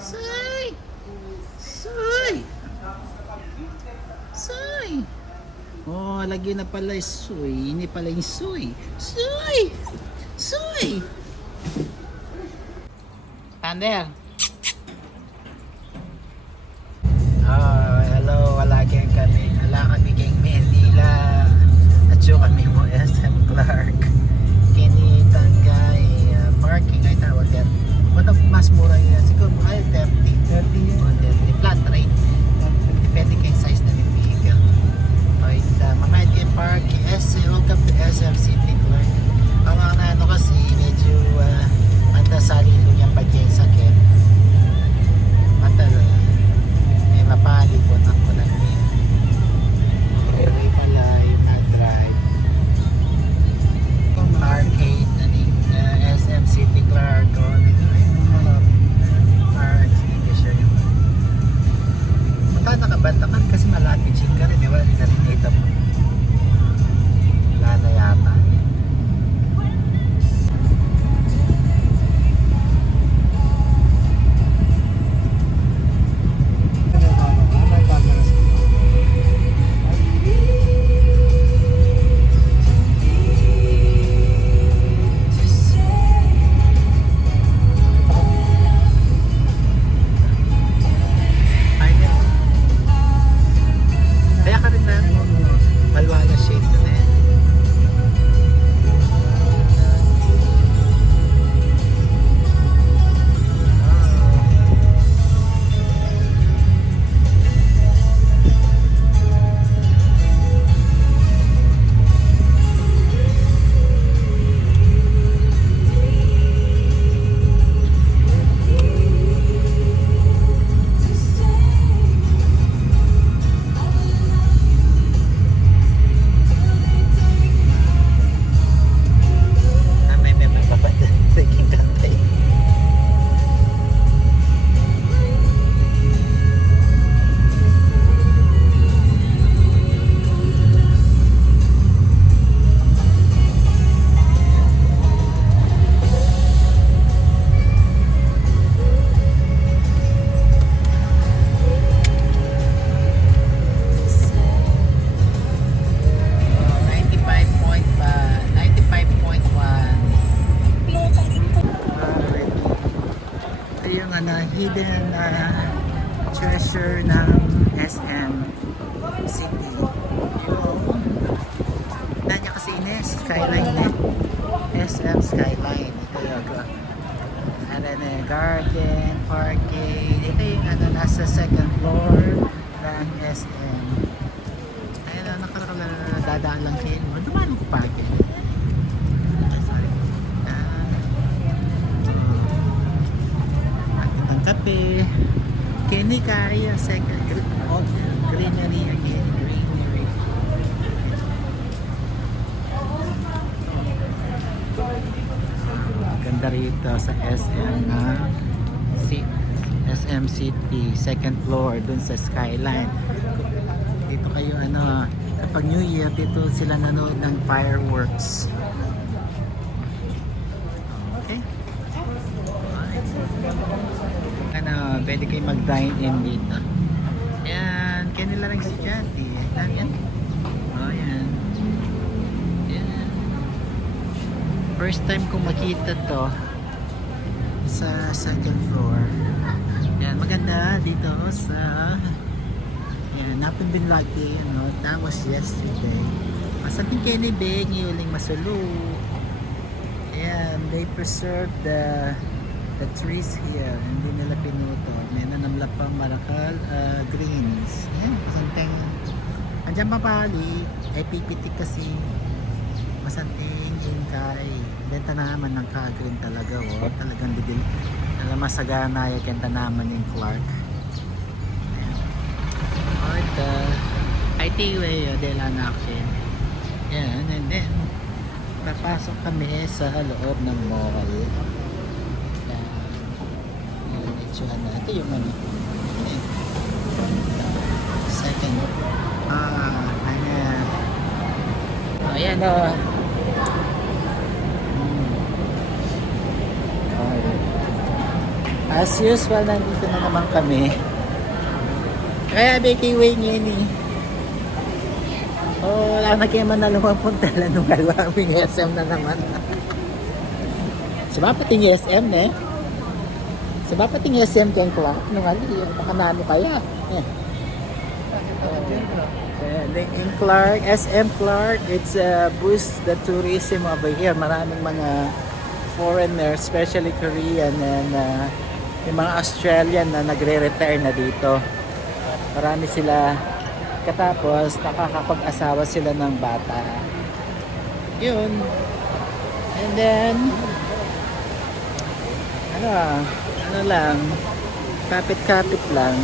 Soy! Soy! Soy! Oh, lagyan na pala yung soy. Ini pala yung soy. Soy! Soy! Ander! Hello, wala kami. Wala kami kay Manila. At syo kami mo SM Clark. Kinitangkay parking ay tawag yan. Kung mas mura yan, siguro ay 30. 30 O 30. Flat rate. Depende kay size na ng vehicle. Okay, mamahid kay park. Welcome to SM City Clark. Ang mga ano kasi, medyo mantasarilo niyang bagay sakit. Matalo. May mapalipot ako lang niya. Okay pala yung drive. Kung arcade na ni SM City Clark o dito yung mga parks dito siya yung punta nakabanta ka kasi malapit siya ka rin wala din natin dito mo wala na yata kaya ka rin na malwala shade na yan. May papadala taking kantay. Oh, 95.1. Ito yung hidden treasure ng SM City. Yung nanya kasi skyline SM Skyline. Ito yung garden, parking. Ito yung nasa second floor ng SM. Ayun na dadaan lang kayo. Dumaan ko parking. Ang kape Kenny kaya second greenery again greenery ganda rito sa SM na SM City second floor dun sa skyline dito kayo kapag New Year dito sila nanood ng fireworks. Okay, pwede kayo mag-dine in dito. Ayan, kanila lang si Jati. Ayan. Oh, ayan. Ayan. First time kong makita to sa second floor. Ayan, maganda dito sa ayan, napin din lagi, that was yesterday. Masating Kenny Bay, ngiyuling masulu. Ayan, they preserve the trees here, hindi nila pinuto. May nanamla pang marakal greens. Ayan, masanting andyan mapali ay pipitik kasi masanting ingkay benta naman ng ka-green talaga talagang didil talagang masagana yung kenta naman yung Clark. Ito IT way dela na action yan, and then papasok kami sa loob ng mall. Ito yung second ayan As usual, nandito na naman kami. Kaya Becky Way ngayon eh. Oh, wala na kayo man na lumapunta nung halawing SM na naman. Sa pating SM eh. Sa pating SM kaya ko nung baka nano kaya. In Clark, SM Clark, it's boost the tourism over here. Maraming mga foreigners, especially Korean and yung mga Australian na nagre-retire na dito. Marami sila. Katapos, nakakapag-asawa sila ng bata. Yun. And then, ano lang, kapit-kapit lang.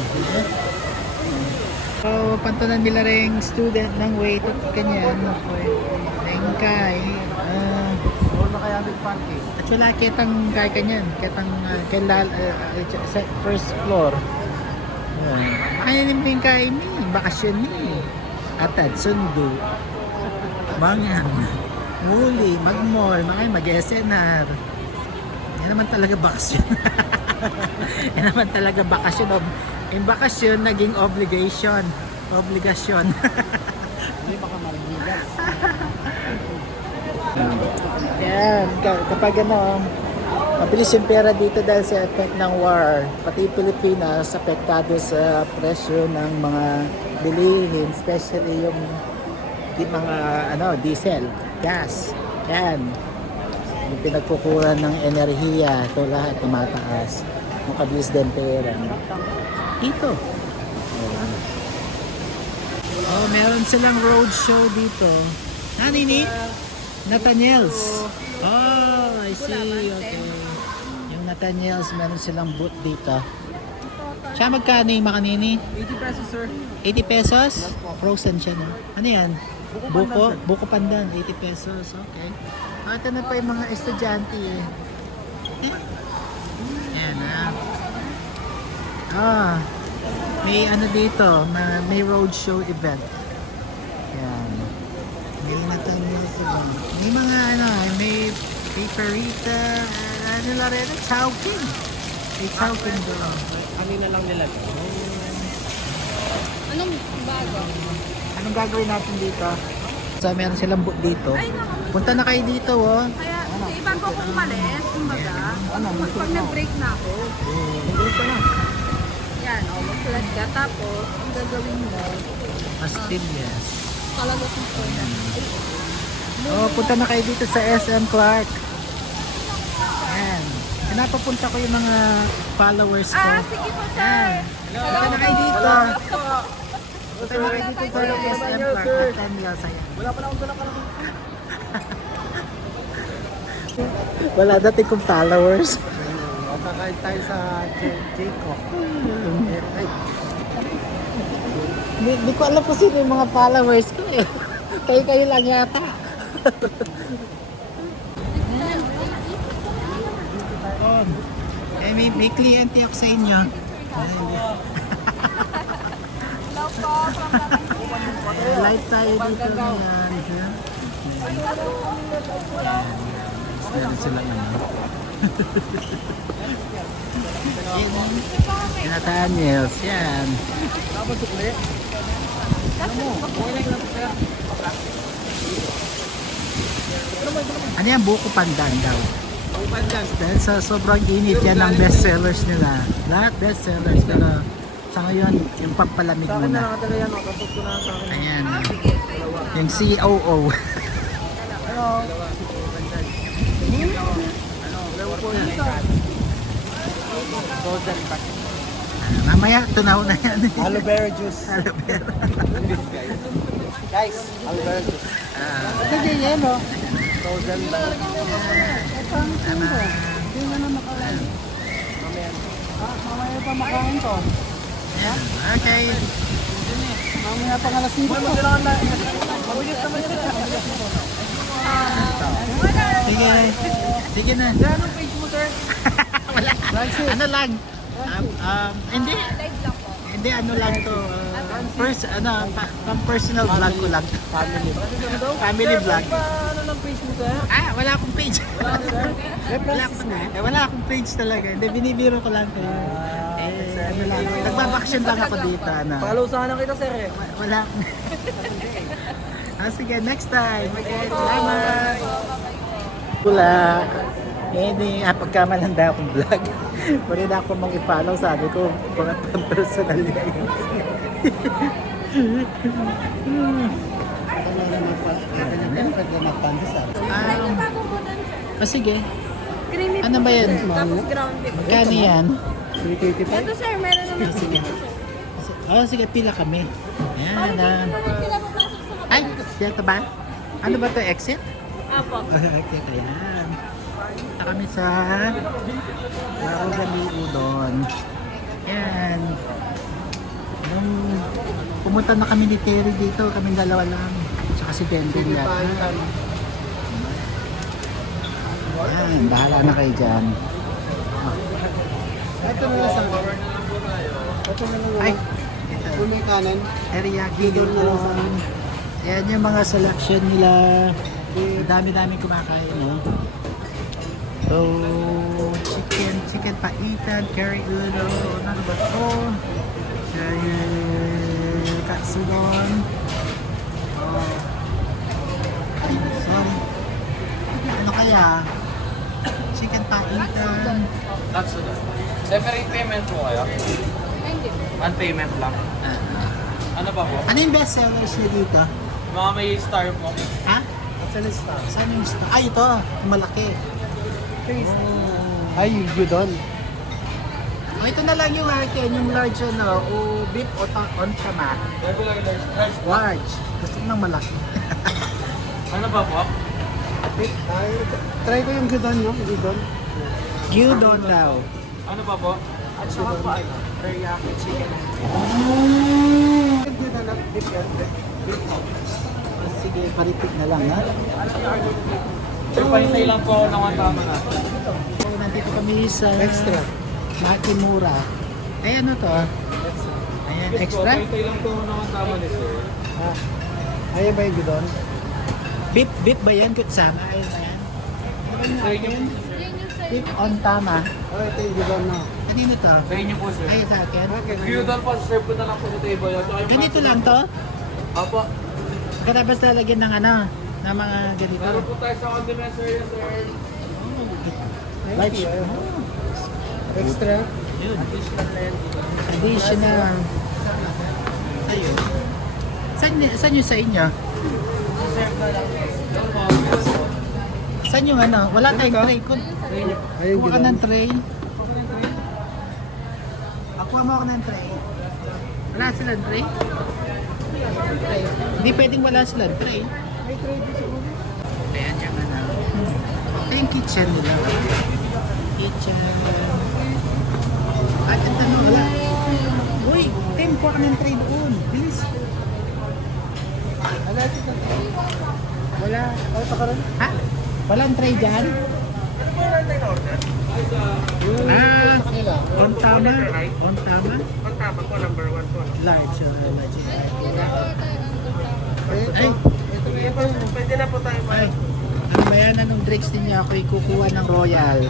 So, pantanan nila rin student ng way to kanyan. Engkay. Wala kaya din parking. At wala kitang kay kanyan. Kitang sa first floor. Kaya namin kay ni bakasyon ni atad sundo mangan muli mag-mall mag-SNR. Yan naman talaga bakasyon. Yan naman talaga bakasyon. In bakasyon naging obligasyon. Hindi baka marinig. Yan, kapag mabilis yung pera dito dahil sa effect ng war. Pati Pilipinas, apektado sa presyo ng mga bilihin, especially yung mga diesel, gas. Yan. Yung pinagkukuran ng enerhiya, ito lahat tumataas. Makabilis din pera. Dito. Oh, meron silang road show dito. Nini? Nathaniel's. Oh, I see. Okay. Yung Nathaniel's, meron silang booth dito. Siya magkano yung makanini? 80 pesos, sir. 80 pesos? Frozen siya, no? Ano yan? Buko pandan, 80 pesos. Okay. Ito na pa yung mga estudyante eh. Ayan may dito, may roadshow event. Ayan. May Nathaniel's event. May mga may paperita, nila rin, chowking. May chowking doon. Kanina lang nila. Anong bago? Anong gagawin natin dito? So, meron silang boot dito. Punta na kayo dito, oh. Kaya, bago akong umalis, kumbaga, pag nag-break na ako, yan, magsulat ka, tapos, ang gagawin mo, Pastillas. talaga kung Oh, punta na kayo dito sa SM Clark. Ayan. Pinapapunta ko yung mga followers ko. sige po, sir. Ayan. Punta na kayo dito. Punta na kayo dito sa SM Clark. Nathaniel's, ayan. Wala pa na akong dala ka lang. Wala dating kong followers. Kakain tayo sa Jacob. Hindi ko alam kung sino yung mga followers ko eh. Kayo lang yata. May kliyente ako sa inyo. Live tayo dito ngayon. Meron silang Nathaniel's, yan. Ano yan? Buko pandan daw. Buko pandan. Dahil sa sobrang init, yan ang best sellers nila. Lahat best sellers. Pero sa ngayon, yung pampalamig Sa akin na muna. lang talaga yan. Tapos ko na sa akin. Ayan. Yung COO. Hello. Frozen pack. Mamaya, tunaw na yan. Aloe vera juice. Aloe vera. Guys, aloe vera juice. Ito din yan, no? Frozen pack. Tama. Hindi na na makain. Mamaya. Mamaya pa makain to. Okay. Mamaya pa nga lasing. Mabilis naman yan. Sige. Sige na. Anong page mo, sir? Wala. Ano lang? Hindi. live lang po. Hindi, ano lang to. Pang personal vlog ko lang. Family. Family vlog. Ano ng page mo, sir. Wala akong page. May process na. Wala akong page talaga. Hindi, binibiro ko lang kayo. Ano lang. Nagbabakasyon lang ako dito. Ano. Follow sana kita, sir eh. Wala akong... sige, next time. Okay, salamat. Wala. Pagkamalanda akong vlog. Pwede na ako mag-follow. Sabi ko, personal yun. Sige. Creamy Ano ba yan? Tapos ground beef. Magkano yan? Ito sir, meron naman Sige. Sige, pila kami. Ayan. Sila papasok sa Ay, dito ba? Ano ba to exit? Apo. Okay, ayan. Punta kami sa Larogami Udon. Ayan. Nung pumunta na kami ni Terry dito, kami dalawa lang. Tsaka si Dendeng yan. Ayan, bahala na kayo dyan. Ito na lang sa Ito na lang. Ay, ito. May kanan. Teriyaki udon. Ayan yung mga selection nila. Ang dami-dami kumakain, no? So, chicken paitan, curry udon, ano ba ito? Katsudon. Sorry. Ano kaya? Chicken paitan. Katsudon. Separate payment po kayo? Hindi. One payment lang. Ano ba po? Ano yung best sellers niya dito? Mga may star po. Ha? Saan yung star? Ay, ito. Yung malaki. Ay, you done. Ito na lang yung akin, yung large ano, o beef o on tama. Regular large. Large. Gusto ko ng malaki. Ano ba po? Ay, try ko yung gudon, no? Gudon. Gyudon daw. Ano ba po? At saka po ano, teriyaki chicken. Gudon na. Sige, paritik na lang ha. Sir, paintay lang po ako ng one tama na. So, nandito kami sa Extra. Makimura. Ay, ano to? Ayan, Yes po, extra? paintay lang po ako ng one tama ni sir. Ayan ba yung gudon? Beef ba yan? Kutsama? Ayun na yan. Sir, yun. Beef on tama. Oh, ito yung gudon na. Kanino to? Sa inyo po sir. Ay, sa akin. Gyudon po, serve ko na lang po sa table. Tsaka yung Ganito katsudon. lang to? Apo. Karabas lalagyan ng ano? Ng mga ganito. Meron po tayo sa condiment sir, yes sir. Large. Extra. Yun. Additional. Ayun. Saan yung sa inyo? Saan yung ano? Wala tayong tray. Ayun, Kuha ka gudon. ng tray. Kuha mo ako ng tray. Wala silang tray? Hindi pwedeng wala silang tray. Ayan yung ano. Ito yung kitchen nila. Kitchen. At ito na wala. Uy, Tim, kuha ka ng tray doon. Bilis. Wala. Ha? Walang tray dyan? On tama. On tama. Pagtama po, number 1 po. Large. Large. Ay, Pwede na po tayo. ay. Ang bayan ng drinks ninyo, ako'y kukuha ng Royal.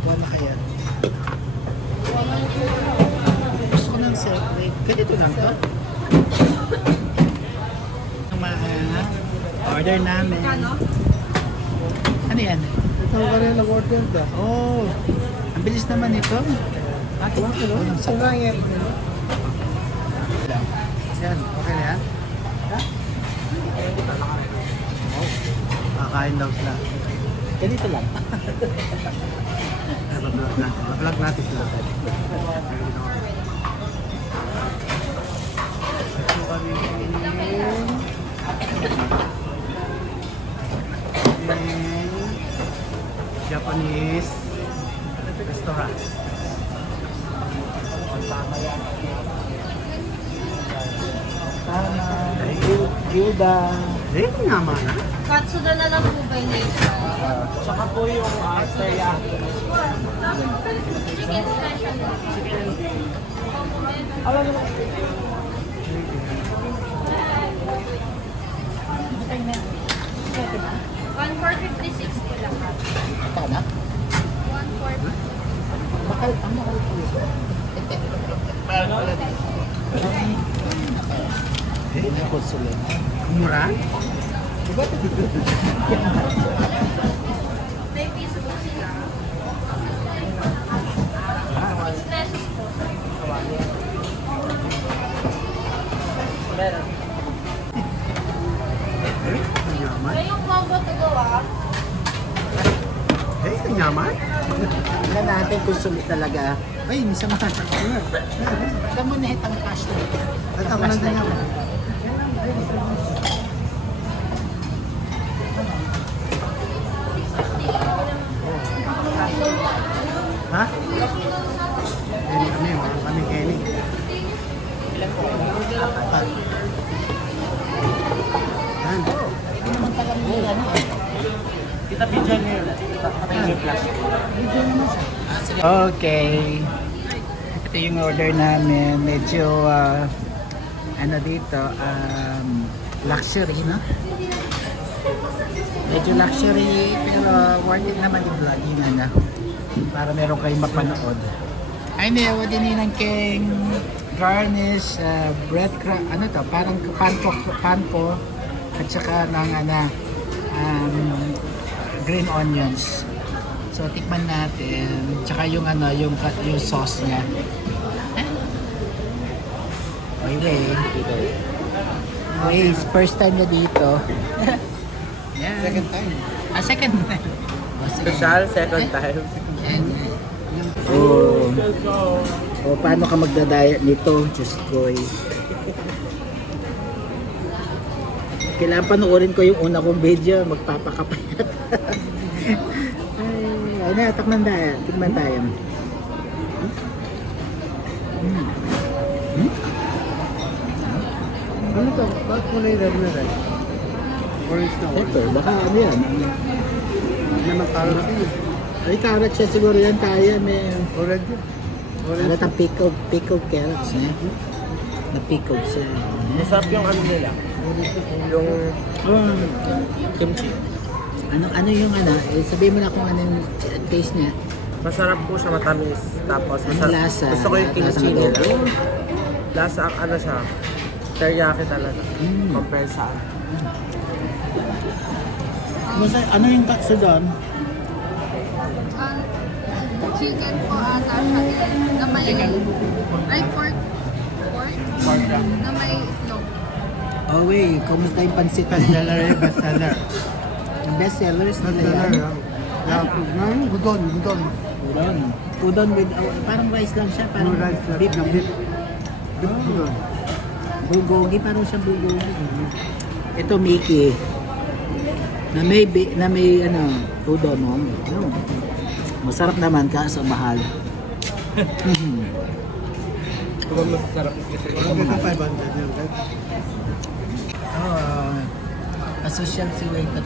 Kuha na kaya. Gusto ko ng separate. Ganito lang to. Order namin. Ano yan? Ito ka rin nag-order ka. Oh, ang bilis naman ito. Ate, ang sarap. yan. Yan, okay na yan? Oh, kakain daw sila. Ganito lang. Vlog natin lang. Ito kami Japanese restaurant. Tama yan. Tama. Gilda. Naman. Katsudon na lang po ba yung nature? Tsaka po yung teriyaki. Chicken special. 1 for 56 po lahat. Ito na? 1 for Mahal, ang mahal po ito. Mahal pala dito. Hindi ko sila. Mura? Diba? may piso po sila. 6 pesos po. May yung combo to go Nyaman? Tingnan natin kung sulit talaga. Ay, may sama ka. Alam mo na hitang cash na ito. At ako lang ganyan. Ha? Kami, marang kami Kenny. Apat. Yan. Ano naman pala mo yan? Kita picture niyo. Kita picture flash. Okay. Ito yung order namin. Medyo, ano dito, luxury, no? Medyo luxury, pero worth it naman yung vlogging, ano? Para meron kayong mapanood. Ay, hindi. Din ng king garnish, bread crumb, ano to? Parang panko, at saka ng, green onions. So tikman natin. Tsaka yung yung sauce niya. Okay. Wait, first time niya dito. Yan. Second time. Second time. Special, second time. Oh. Oh, paano ka magda-diet nito? Diyos ko eh. Kailangan panoorin ko yung una kong video, magpapakapayat. Ay na, takman tayo. Tikman tayo. Ano to? Bakit kulay red na red? Orange na orange. Ito, baka ano yan? May magkaroon siya. Ay, carrot siya siguro yan kaya. May Orange yun. carrot ang pickled carrots eh. Na-pickled siya. Masarap yung ano nila. Yung kimchi. Ano yung sabihin mo na kung ano yung taste niya. Masarap po siya, matamis. Tapos Anong masarap. lasa? Gusto ko yung kimchi Lasang nila. adobo? Lasa, ano siya, teriyaki talaga. Mm. Compare sa Ano yung katsu doon? Chicken po ata siya na may ay pork na may itlog. Oh wait, kumusta yung pansit? Bestseller eh, bestseller. Ang best sellers nila Bestseller. yan. Ngayon, udon. Udon. Udon with, parang rice lang siya. Parang No rice, beef. beef. Beef udon. Bulgogi, parang siya bulgogi. Ito Mickey. Na may udon mo. No. Masarap naman kaso mahal. Kung masarap kasi. Ano ito 500 yun, right? Social si Wake to.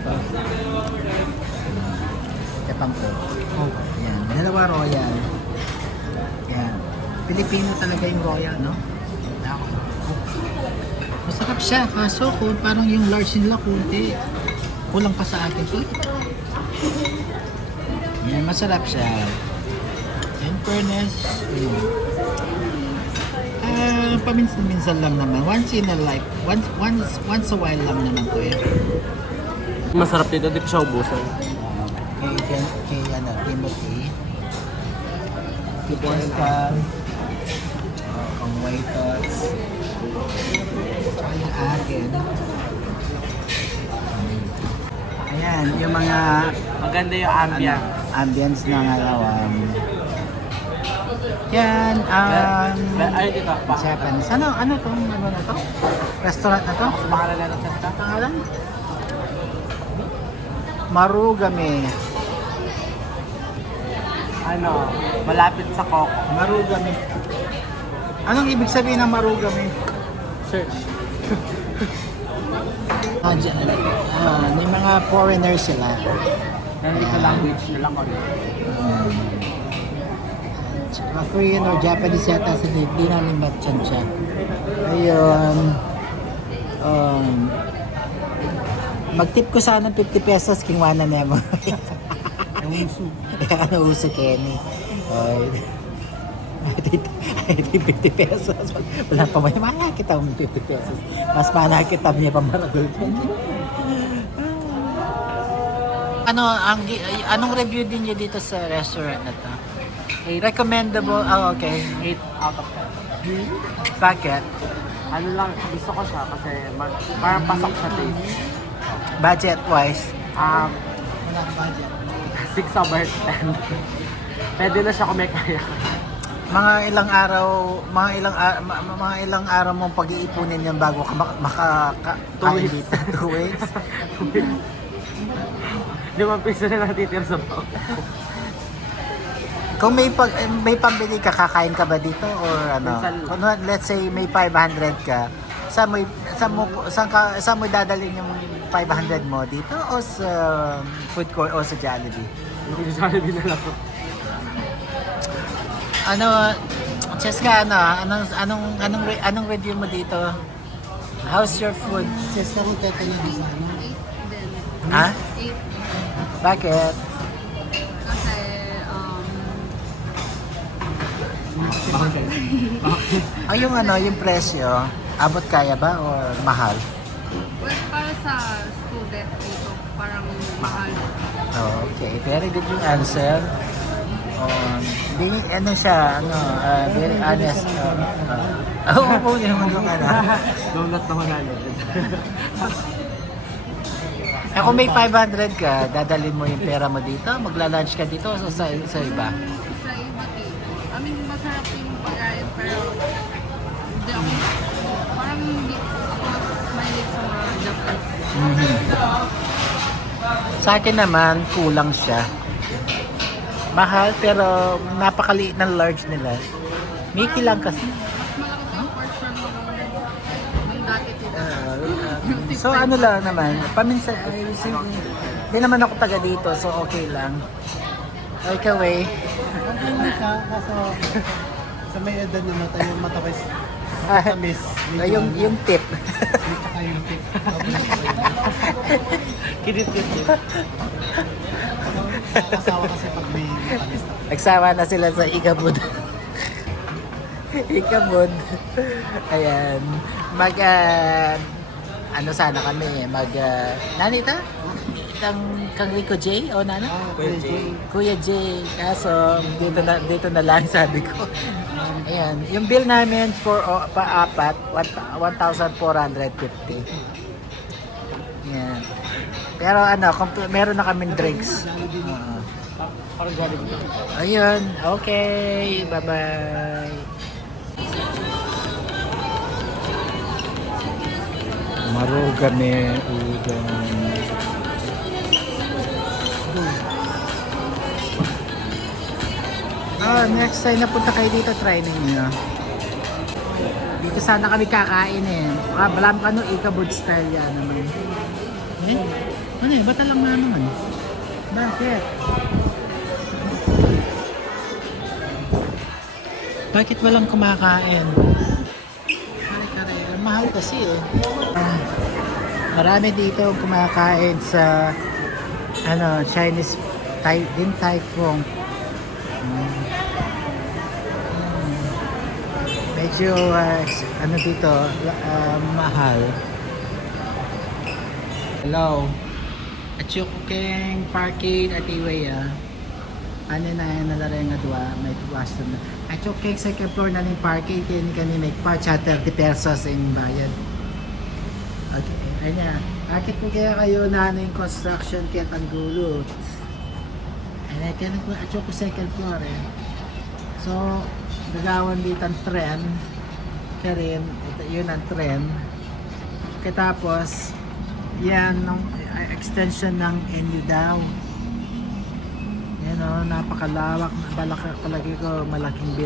Tepang ko. Yan. Dalawa royal. Yan. Pilipino talaga yung royal, no? Masarap siya. Kaso kung parang yung large nila kunti. Kulang pa sa akin. Yan. Masarap siya. In fairness, paminsan-minsan lang naman. Once in a life. Once a while lang naman to eh. Masarap dito, di ko siya ubusan. Kay Timothy. Kay Pascal. Kang White Tots. Saka yung akin. Ayan, yung mga Maganda yung ambience. ambience ng yan, Ay, dito. Japanese. Ano na to? Restaurant na to? Pangalan na ng testa? Pangalan? Marugame. Ano, malapit sa Coco. Marugame. Anong ibig sabihin ng marugame? Search. Yung mga foreigners sila. Nandito language nila ko. Korean or Japanese yata sa di namin matchan siya. Ayun. Mag-tip ko sana ng 50 pesos, kingwana na mo. Uso. Ano uso, Kenny? Ay, ay, 50 pesos. Wala pa may makakita mo 50 pesos. Mas makakita niya pa maragol. Anong review din niyo dito sa restaurant na to? Recommendable? Oh, okay. 8 out of 10. Bakit? Ano lang, gusto ko siya kasi parang pasok sa taste. Budget-wise? Wala ka budget. 6 over 10. Pwede na siya kung may kaya. Mga ilang araw mong pag-iipunin yan bago ka makakain dito. 2 weeks? 5 piso na natitira sa bawah. Kung may pambili ka, kakain ka ba dito or ano? Minsan. Kung let's say may 500 ka, saan mo dadalhin yung 500 mo dito o sa food court o sa Jollibee? Hindi siya Jollibee na lang. Cheska, anong review mo dito? How's your food? Cheska kung kaya di sa ano. 8 din. Ha? 8. Bakit? Kasi, Yung presyo, abot kaya ba or mahal? well, para sa student dito, parang mahal. Oh, okay, very good yung answer. Very honest. Oo, yun naman yung ano. Donut na manalo. Kung may 500 ka, dadalhin mo yung pera mo dito, magla-lunch ka dito o sa iba? Sa iba't I mean, masarap yung pagkain, pero hindi ako, parang hindi ako mahilig sa mga Japanese. Sa akin naman, kulang siya. Mahal pero napakaliit ng large nila. Mickey lang kasi. Mas malaki pa yung portion ng dati dito. So ano lang naman, paminsan, hindi naman ako taga dito, so okay lang. Ikaw eh. Ano siya, kaso sa may edad na mata yung matapis. Matamis. Yung tip. Tsaka yung tip. Kinit-kinit. Kasawa kasi pag may matamis na. Nagsama na sila sa Ikabud. Ikabud. Ayan. Ano sana kami, nanita? Kang Rico J o nana? Kuya J. Kaso, dito na lang sabi ko. Ayan. Yung bill namin for pa-apat, 1,450. Ayan. Pero meron na kaming drinks. Parang Jollibee. Ayun. Okay. Bye-bye. Marugame udon. Next time na punta kayo dito, try ninyo. Dito sana kami kakain eh. Balam ka no, Ikabud style yan naman. Ano eh, bata lang na naman. Bakit? Bakit walang kumakain? Mahal kasi eh. Marami dito kumakain sa Chinese Din Tai Fung. Medyo dito mahal. Hello. At yung keng parking at iway ano na yan nalarang nga dua may tuwasan na. At yung keng second floor na ng parking kani may pa 30 pesos yung bayad. Okay. Ayan. Bakit po kaya kayo na yung construction kaya tanggulo? Ayan. Kaya at yung second floor eh. So, nagawan dito ang tren. Kaya rin, yun ang tren. Katapos, yan ang extension ng NU daw. Yan o, napakalawak. Palagi ko malaking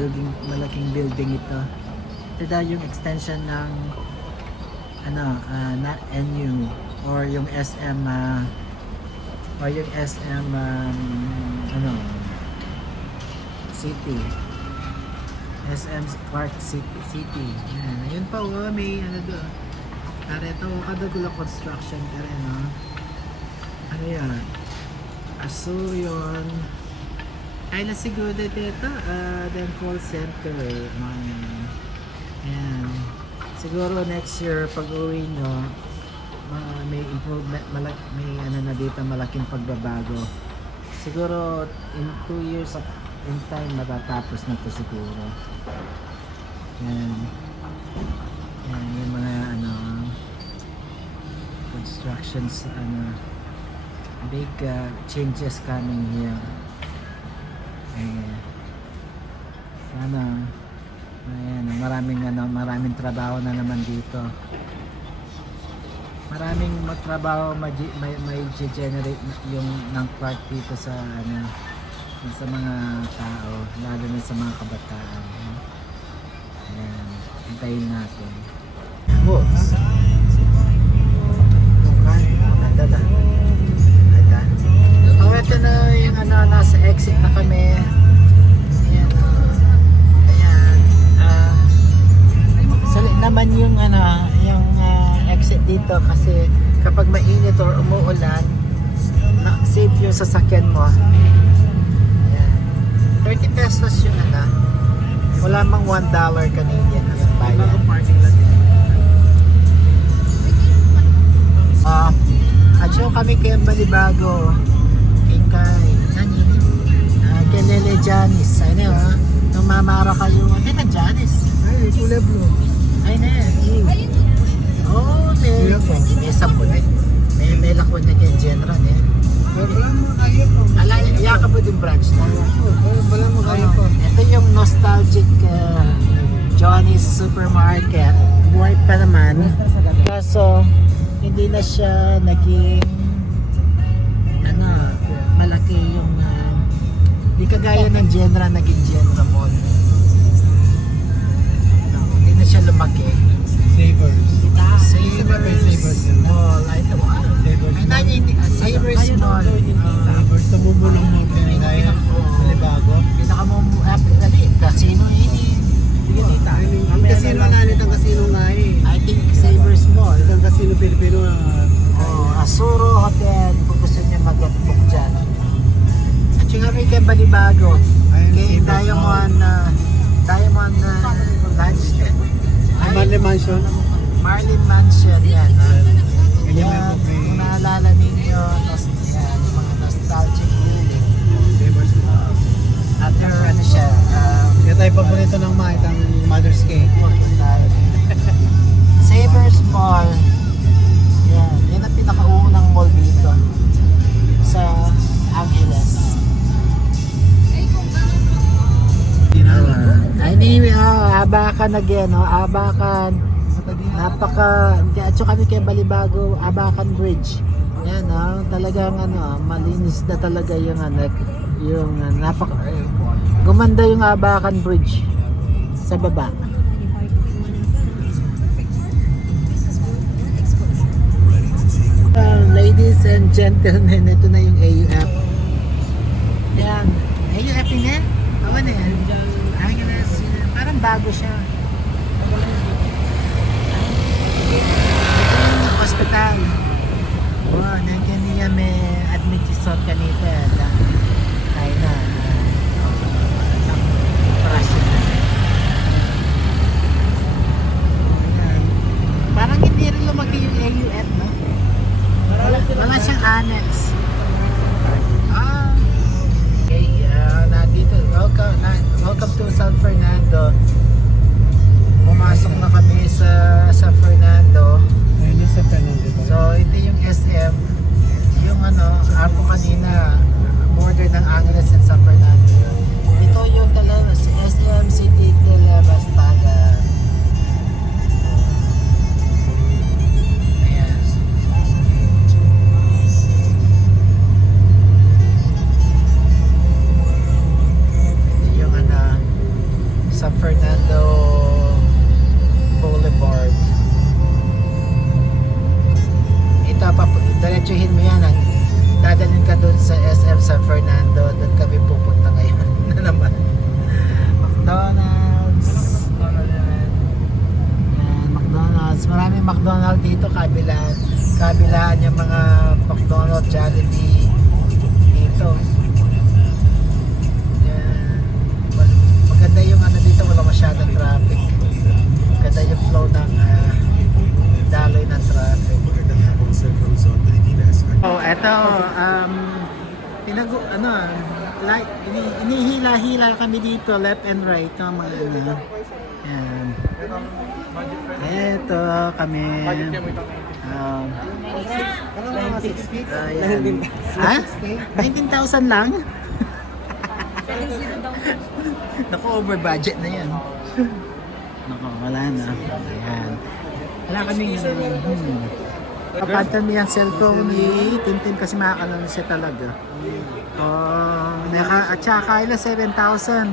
building ito. Ito daw yung extension ng na NU or yung SM City. SM Park City. Yan. Ayun pa may doon. Ito, kadugulo construction ka rin, no? Ano yan? Asuyon. Ay na siguro dito. Then call center. Ayan. Siguro next year pag uwi nyo, may improvement, may ano na dito, malaking pagbabago. Siguro in 2 years in time matatapos na to siguro. Yan. Yan yung mga ano constructions, ano big changes coming here. Ayan. Sana ayan, maraming trabaho na naman dito. Maraming trabaho may generate yung ng part dito sa ano sa mga tao, lalo na sa mga kabataan. No? Ayan, hintayin natin. Books. Nadala. Oh, ito na yung ano, nasa exit na kami. Ayan. Ayan. Sali naman yung ano, yung exit dito kasi kapag mainit or umuulan, safe yung sasakyan mo. Ayan. 30 pesos yung ano. Wala mang $1 Canadian ang bayad. parking lot. At so kami kay Balibago, kay kay Lele Janice. Ano yun? Nung mamara kayo, hindi na Janice. Ay, kulay blue. Ay na yan. Oh, may sabon eh. May lakon na kay General eh. Wala mo kaya po. Ala, iyaka po din branch na. Wala mo kaya po. Ito yung nostalgic Johnny's Supermarket. Buhay pa naman. Kaso, hindi na siya naging ano, malaki yung hindi kagaya ng Genera naging Genera Mall. No, hindi na siya lumaki. Savers. Savers Mall. Ay, ito mo. Savers Mall. Savers sa bubulong mo pinay. Libago. Casino yun eh. Ang kasino nga nito, ang kasino nga eh. I think Savers Mall. Ang kasino Pilipino na Asuro Hotel, kung gusto niya mag-book dyan. At yung kami kay Balibago, kay Diamond Lodge. Marley Mansion. Marlin Mansion, yan. Ganyan Yan, may kung naalala ninyo, yan, mga nostalgic building. Savers Mall. After ano siya, Kaya tayo paborito ng mga itang Mother's Cake. Savers Mall. Yan, yan ang pinakaunang mall dito sa Angeles. Anyway, Abakan again, Abakan. At saka kami kay Balibago, Abakan Bridge. Yan, talagang malinis na talaga yung gumanda yung Abakan Bridge sa baba. Ladies and gentlemen, ito na yung AUF. Yan. AUF na? Oo na yan. Parang bago siya. Hospital. Wow, nandiyan niya may admission kanita. Ay na. Operasyon na. Parang hindi rin lumaki yung AUF, no? Wala siyang annex. Okay, nandito. Welcome to San Fernando. Pumasok na kami sa Fernando. Ayun sa Fernando. So, ito yung SM. Yung apo kanina, border ng Angeles at San Fernando. Ito yung SM City de la Bastada. Ayan. Ito yung San Fernando Boulevard. Ito, diretsuhin mo yan. Dadalhin ka doon sa SM San Fernando. Doon kami pupunta ngayon na naman. McDonald's. Yan, McDonald's. Maraming McDonald's dito. Kabilaan yung mga McDonald's, Jollibee. like, inihila-hila kami dito, left and right, no, mga ano. Yan. Eto kami. Parang mga 6 feet. Ayan. Ha? 19,000 lang? Naku, over budget na yan. Naku, wala na. Ayan. Wala kaming kapatan mo yung cellphone ni Tintin kasi makakalala siya talaga. At saka kailan 7,000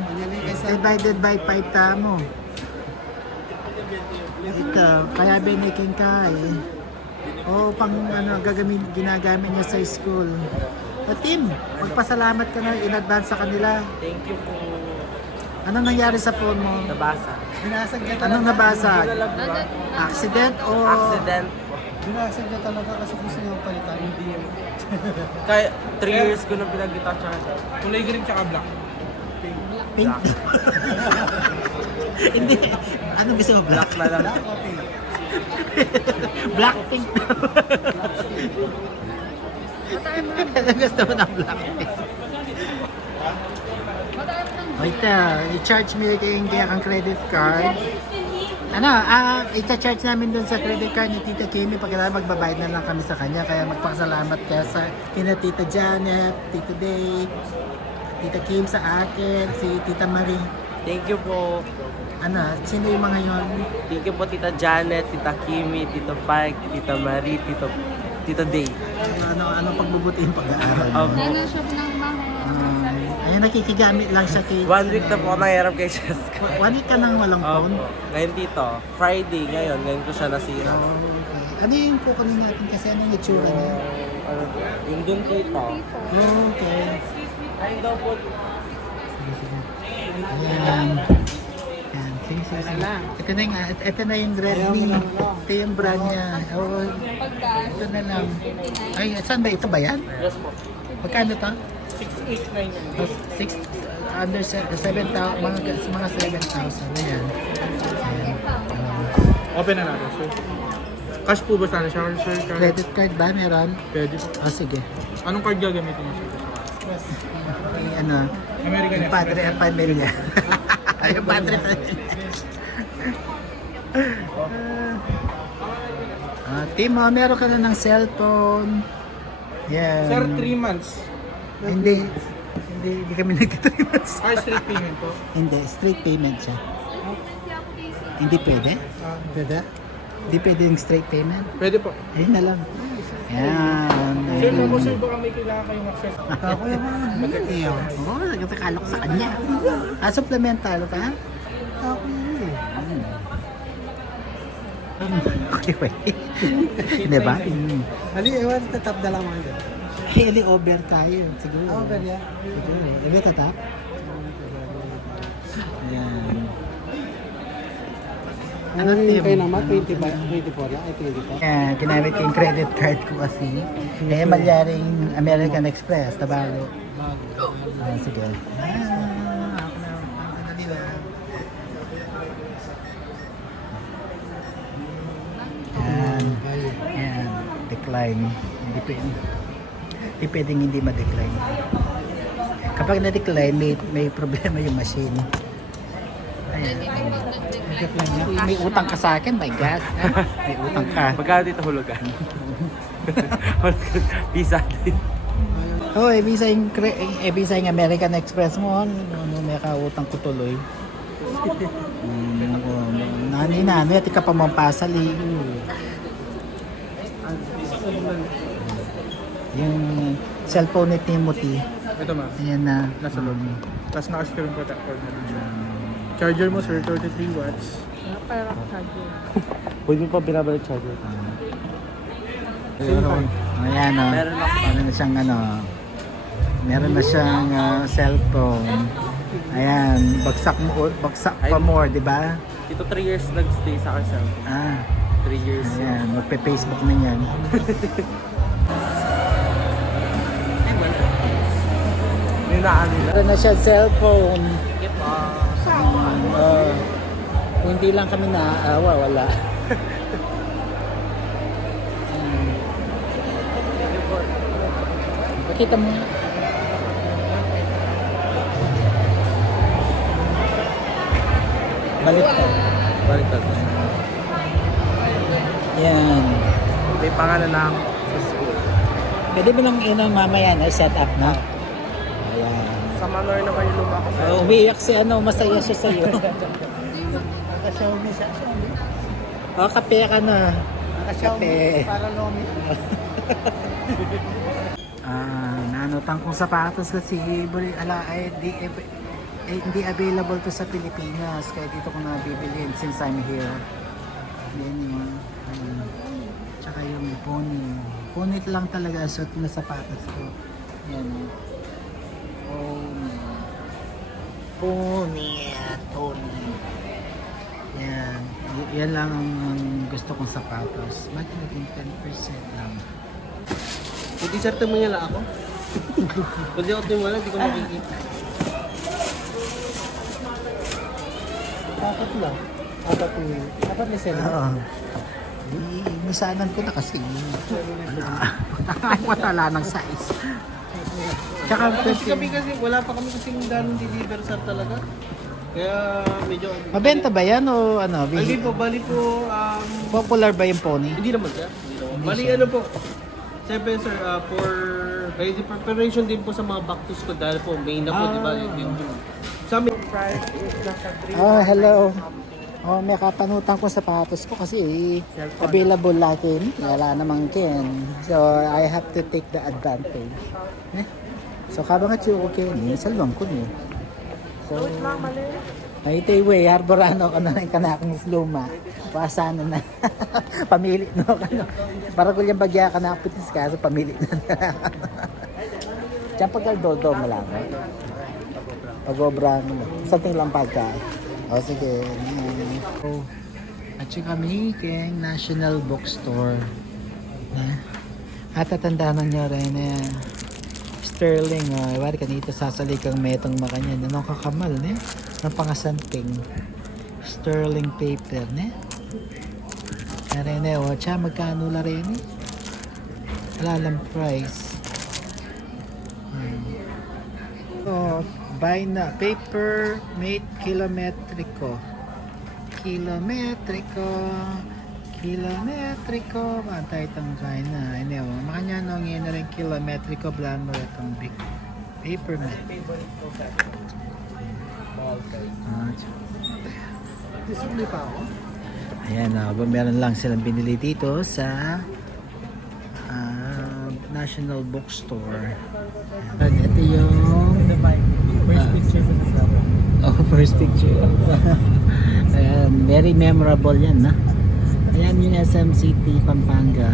divided by 5 tamo. Ito, kaya biniking ka eh. Pang ginagamit niya sa school. Tim, magpasalamat ka na in advance sa kanila. Thank you po. Anong nangyari sa phone mo? Nabasa. Binasag niya talaga. Anong nabasa? Accident o? Accident. Binasag niya talaga kasi gusto niya palitan. Kaya 3 years ko na pinag-guitar tsaka. Kulay green tsaka black. Pink? Hindi. Ano gusto mo? Black na lang. Black o pink? Black pink. Ano gusto mo ng black pink? Wait, i-charge mo yung kang credit card. I-charge namin dun sa credit card ni Tita Kimi pagkatapos magbabayad na lang kami sa kanya. Kaya magpasalamat kaya sa kina Tita Janet, Tita Day, Tita Kim sa akin, si Tita Marie. Thank you po. Sino yung mga yon? Thank you po Tita Janet, Tita Kimi, Tito Pike, Tita Marie, Tito Day. Ano pagbubutihin pag-aaral? Nana shop ng mahal. Ayun, nakikigamit lang siya kay... 1 week na po ako nangyarap kay Cheska. 1 week ka nang walang phone? Ngayon dito, Friday ngayon ko siya nasira. Okay. Ano yung kukunin natin kasi anong itsura niya? Yung dun po ito. Okay. Ayun daw po. Ayan. Ayan. Sige. Ito na yung Redmi. Ito yung brand niya. Ito na lang. Ay, saan ba? Ito ba yan? Yes po. Magkano to? 689. 6 under 7,000 mga 7,000 ayan. Open na natin, sir. Cash po ba sana siya, sir? Credit card ba meron? Pwede. Sige. Anong card gagamitin niyo, sir? American Yung Padre at Pamilya. Yung Padre at Timo, meron ka na ng cellphone. Yan. Sir, 3 months. Hindi kami nag-3 months. Street payment po. Hindi, straight payment siya. Hindi pwede? Pwede? Hindi pwede yung straight payment? Pwede po. Ayun na lang. Yan. Sir, mo sir, baka may kailangan kayong access. Ako yung hindi yun. Oo, nagkakala ko sa kanya. Supplemental ka? Ako yun eh. Okay, wait. Diba? Ewan, tatap na lang mga dyan. Heli over tayo, siguro. Over yan. Siguro. Iba tatap? Ayan. Ano yung kayo naman? 24 yan? Ay, 24. Ayan, ginamit ko yung credit card ko kasi. Eh, malyaring American Express, Tabago. Sige. Ako na. Dali lang. Ayan. Decline. Hindi pwedeng hindi ma-decline. Kapag na-decline, may problema yung machine. Ayan. May utang ka sa akin, my God. May utang ka. Magkano dito hulugan? Visa din. Visa yung American Express mo. May kautang ko tuloy. Nani, ati ka pa mampasali. Yung cellphone ni Timothy. Ito ma'am. Ayan na. Nasa loob. Tapos naka-screen protector na rin siya. Charger mo sir, 33 watts. Para charger. Pwede mo pa binabalik charger. Ayan o. Meron na siyang meron na siyang cellphone. Ayan, bagsak pa more, di ba? Ito 3 years nag-stay sa akin sir. 3 years. Ayan, magpe-Facebook na yan. Meron na siya cellphone. Kung hindi lang kami naaawa, wala. Pakita mo. Baliktad. Baliktad. Yan. May pangalan lang sa school. Pwede mo lang mamaya na set up na. Ayan. Sa manor na kayo lumako sa Umiiyak si masaya siya sa'yo. Naka-Xiaomi siya. Kape ka na. Naka-Xiaomi. Kape. Para Lomi. Nanutang kong sapatos kasi hindi available to sa Pilipinas. Kaya dito ko nabibilhin since I'm here. Yan yun. Tsaka yung pony. Punit lang talaga suot na sapatos ko. Yan o. Pony. Pony. Yan. Yan lang ang gusto kong sapatos. Bakit naging 10% lang? Hindi certain mo niya lang ako. Kung di ako tiwala, di ko makikita. Apat lang. Apat na sila. Oo. Misanan ko na kasi. Wala ng size. Tsaka Kasi kami wala pa kami kasing ganong deliver sir talaga. Kaya medyo... mabenta ba yan o ano? Hindi po, bali po, Popular ba yung pony? hindi naman sir. Bali ano po, siyempre sir, for ready preparation din po sa mga back to school dahil po main na po, di ba? Yung sa amin, Hello. May kapanutan ko sapatos ko kasi available lakin. Wala namang ken. So, I have to take the advantage. So, kabang at yung okay ni, salwang ko ni. So, ay ito way, harborano ko na rin kanakong luma. Pasana na. Pamili no. Para ko yung bagya ka na putis ka, so pamili na. Diyan pagkaldodo mo lang. Pag-obrang something lang pagka. O sige. At yung kami kay National Bookstore. At tatandaan nyo rin na Sterling. Iwari kanito sasalik ang metong makanyan. Anong kakamal ne? Ng pangasanting. Sterling paper ne? Kaya ne, tsaka magkano la rin eh? Wala lang price. Buy na paper made kilometrico. Mantay itong kain na. Ano, makanya nung yun na rin kilometrico blan mo itong big paper made. Display pa ako. Ayan, meron lang silang binili dito sa National Bookstore. Ayan, ito yung First picture ko sa first picture. Ayan, very memorable yan, na. Ayan yung SM City, Pampanga.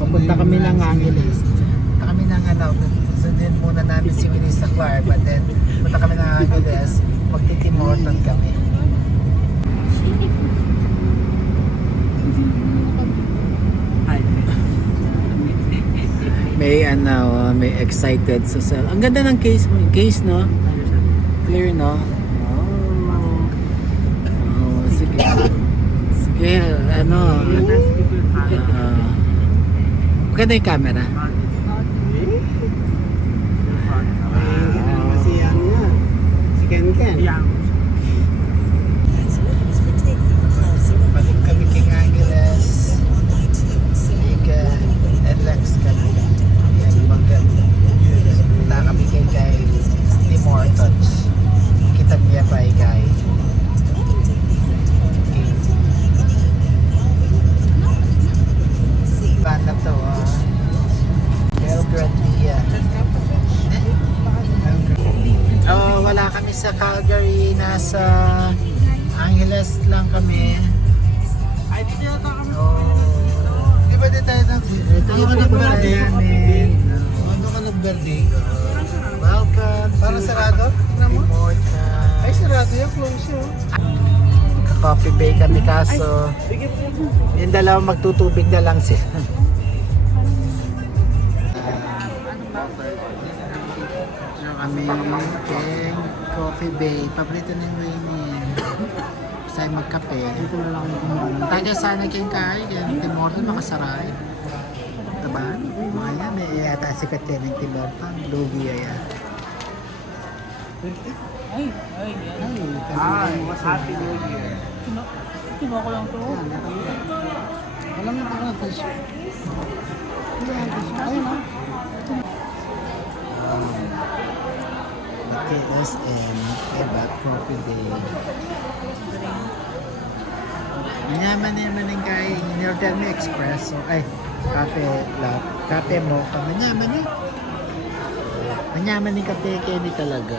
Papunta kami ng Angeles. Papunta kami ng sundin muna namin si Winnie sa Clark, but then punta kami ng Angeles, magtitimorton kami. May excited sa cell. Ang ganda ng case no? Clear no? Sige. Sige, maganda yung camera. Si ano yan? Si Ken. Balik kami King Angeles. Liga and Lex kami. Punta kami kay Tim Hortons. Kita niya pa kay banda to Belgravia. Wala kami sa Calgary, nasa Angeles lang kami. Di ba dito tayo ito yung birthday namin. Ano ka nag-birthday? Welcome. Parang sarado? Ay, sarado yung close yun. Coffee Bay kami kaso yung dalawa magtutubig na lang sila. Kami kay Coffee Bay. Paborito ng Wayne. Sa'yo magkape. Dito na lang ako kumain. Taga sana kayong kain. Kaya Tim Hortons makasaray. Diba? Mga yan. May yata sikat yan ng Tim Hortons. Lugi yan. Ay, yan. Ay, happy New Year. Kinuha ko lang to. Alam mo pa ka t-shirt. Ayan, t-shirt. Ayun na. KSM, Eba, Coffee Day. Manyaman yung kay in-order mo espresso. Ay, kape mo. Manyaman yun. Manyaman yung kape, Kenny talaga.